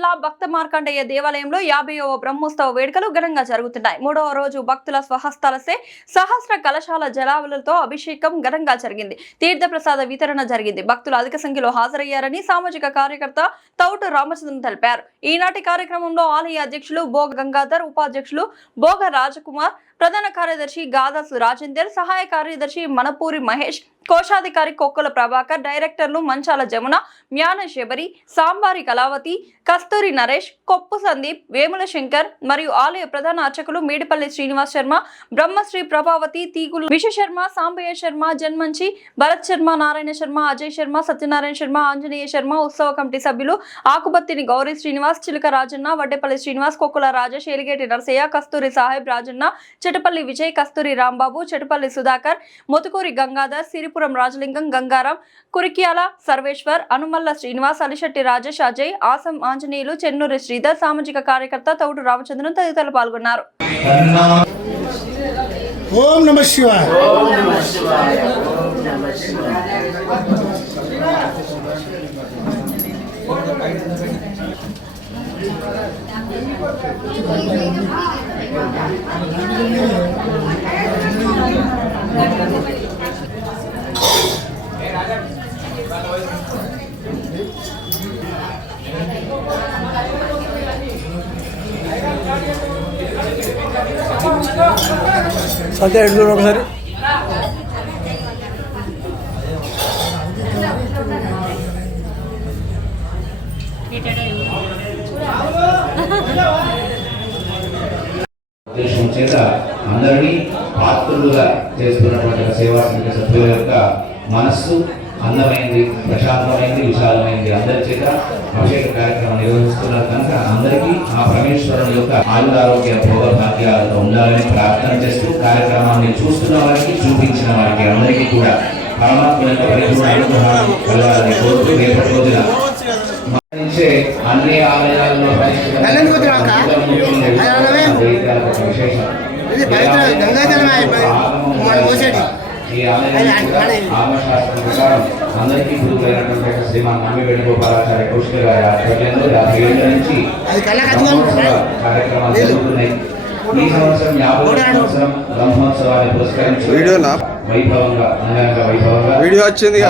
జిల్లా భక్త మార్కండేయ దేవాలయంలో 50వ బ్రహ్మోత్సవ వేడుకలు ఘనంగా జరుగుతున్నాయి. 3వ రోజు భక్తుల స్వహస్తాలసే సహస్ర కలశాల జలాలతో అభిషేకం ఘనంగా జరిగింది. తీర్థప్రసాద వితరణ జరిగింది. భక్తులు అధిక సంఖ్యలో హాజరయ్యారని సామాజిక కార్యకర్త తౌటు రామచంద్రన్ తెలిపారు. ఈనాటి కార్యక్రమంలో ఆలయ అధ్యక్షులు భోగ గంగాధర్, ఉపాధ్యక్షులు భోగ రాజకుమార్, ప్రధాన కార్యదర్శి గాదాసు రాజేందర్, సహాయ కార్యదర్శి మనపూరి మహేష్, కోశాధికారి కొక్కల ప్రభాకర్, డైరెక్టర్లు మంచాల జమున, మ్యాన శబరి, సాంబారి కళావతి, కస్తూరి నరేష్, కొప్పు సందీప్, వేముల శంకర్ మరియు ఆలయ ప్రధాన అర్చకులు మేడిపల్లి శ్రీనివాస్ శర్మ, బ్రహ్మశ్రీ ప్రభావతి, తీగులు విశ్వశర్మ, సాంబయ్య శర్మ, జన్మంచి, భరత్ శర్మ, నారాయణ శర్మ, అజయ్ శర్మ, సత్యనారాయణ శర్మ, ఆంజనేయ శర్మ, ఉత్సవ కమిటీ సభ్యులు ఆకుబత్తిని గౌరీ శ్రీనివాస్, చిలుక రాజన్న, వడ్డేపల్లి శ్రీనివాస్, కొక్కుల రాజేష్, ఎలిగేటి నరసయ్య, కస్తూరి సాహెబ్ రాజన్న, చెటపల్లి విజయ్, కస్తూరి రాంబాబు, చెటపల్లి సుధాకర్, ముతుకూరి గంగాధర్, సిరిపురం రాజలింగం, గంగారాం, కురిక్యాల సర్వేశ్వర్, అనుమల్ల శ్రీనివాస్, అలిశెట్టి రాజేష్, అజయ్, ఆసం ఆంజనేయులు, చెన్నూరి శ్రీధర్, సామాజిక కార్యకర్త తౌటు రామచంద్రన్ తదితరులు పాల్గొన్నారు. ఓం నమః శివాయ. సత్య ఎడ్లు ఒకసారి చేత అందరినీ పాత్రులుగా చేస్తున్నటువంటి సేవా సంఘ సభ్యుల యొక్క మనస్సు అందమైంది, ప్రశాంతమైంది, విశాలమైంది. అందరి చేత అభిషేక కార్యక్రమం నిర్వహిస్తున్నారు కనుక అందరికీ ఆ పరమేశ్వరుని యొక్క ఆయురారోగ్య భోగభాగ్యాలతో ఉండాలని ప్రార్థన చేస్తూ కార్యక్రమాన్ని చూస్తున్న వారికి, చూపించిన వారికి అందరికీ కూడా పరమాత్మ యొక్క పరిపూర్ణ అనుగ్రహాన్ని కలగాలని కోరుతూ రేపటి రోజున అన్ని ఆలయాల్లో విశేషం ఈ ఆగమశాస్త్రం ప్రకారం అందరికీ గురువులైనటువంటి శ్రీమాన్ నమ్మి వేణుగోపాలాచార్య కౌశిక గారి ఆధ్వర్యంలో 57 నుంచి కార్యక్రమాలు జరుగుతున్నాయి. ఈ సంవత్సరం 50వ సంవత్సరం బ్రహ్మోత్సవాన్ని పురస్కరించి వైభవంగా అంగరంగ వైభవంగా వీడియో వచ్చింది.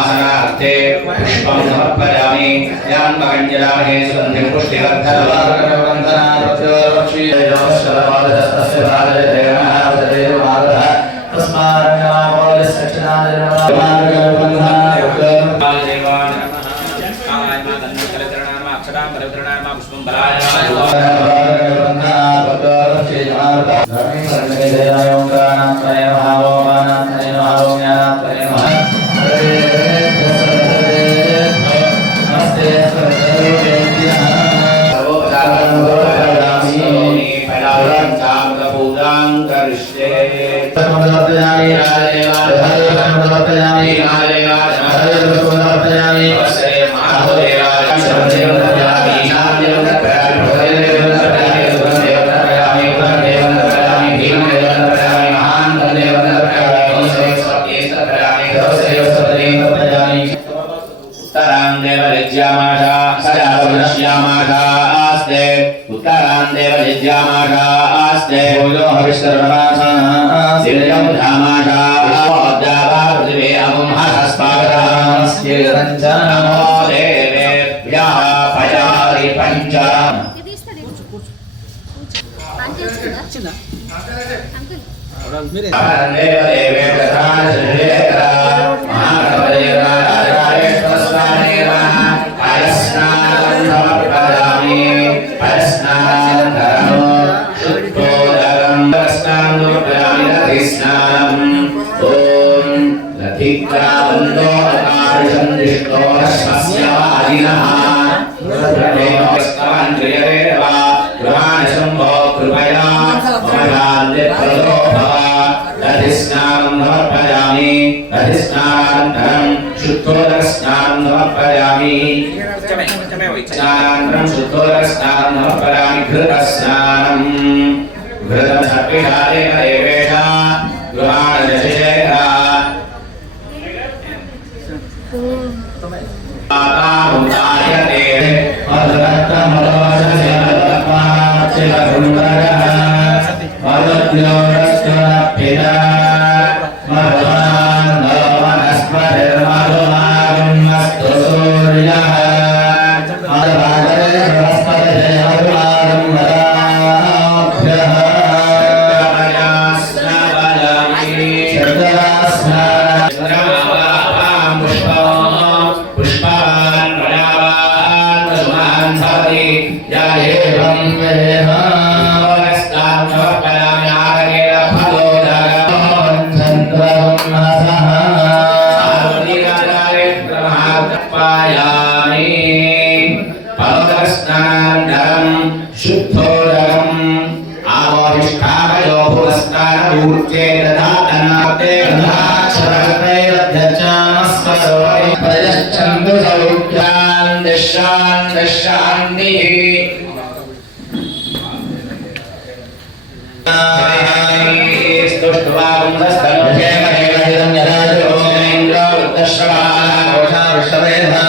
ఆసనార్థే పుష్పం సమర్పయామి. జ్ఞానమగంజలాహే సుగంధిం ఓం లతిక్రాందో ఆకాశం विष्णोरश्मस्यादिनः प्रदेवस्तवन्त्रियरेव गृहाणशम्भो कृपया ममयाल्यप्रदो भव दधिस्नानं समर्पयामि दधिस्नानानन्तरं शुद्धोदकस्नानं समर्पयामि स्नानानन्तरं शुद्धोदकस्नानं समर्पयामि घृतस्नानं घृतं सर्पिषादेन देवेश गृहाणशेखर आतामुदायते अदत्तमदोषयदत्तमाचिरगुण्डरः मदद्योरस्वरपिता मधुमानवनस्पतिर्मधुमागुण्मस्तु सूर्यः मधुमागरे बृहस्पतिः मधुमागं मदाभ्यः पुष्पान् प्रजावान् पशुमान् भवति या एवं वेहास्तान् समर्पयामि आगरेण फलोदकं चन्द्रमसः आरुणिराजरित्रमहात्पायामि फलोदकस्नानानन्तरं शुद्धोदकम् आवहिष्ठामयो भुवस्नानपूर्त्यै दधातनाते दधाक्षरत्रैरभ्यचामस्वरोहि प्रयश्चन्दु सौख्यान् शान्तिः स्तुष्ट्वागुंसस्तनुषेमहेमहिदं यदाजो इन्द्रो वृद्धश्रवाः घोषा वृषवेधा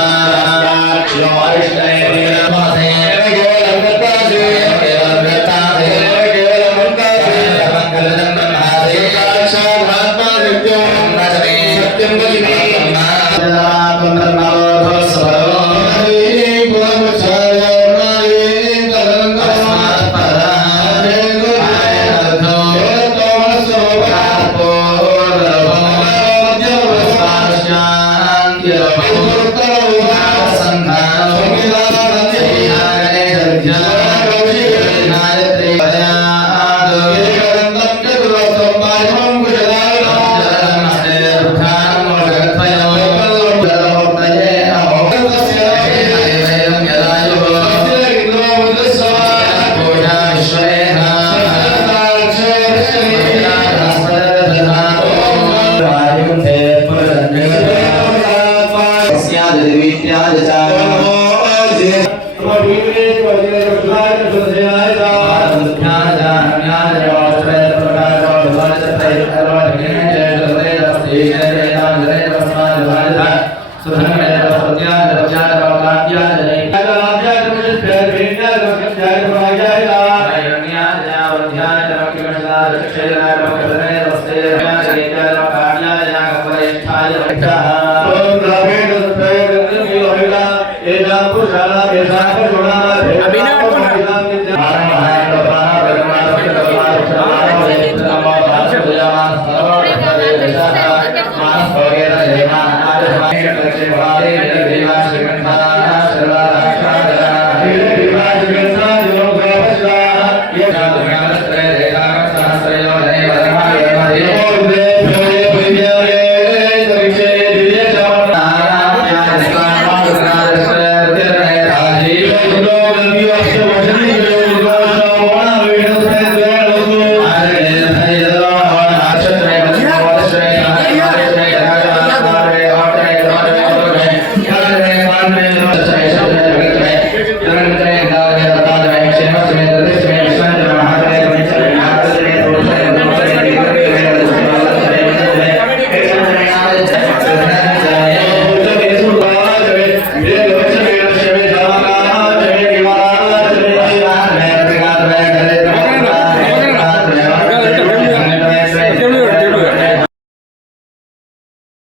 Amin.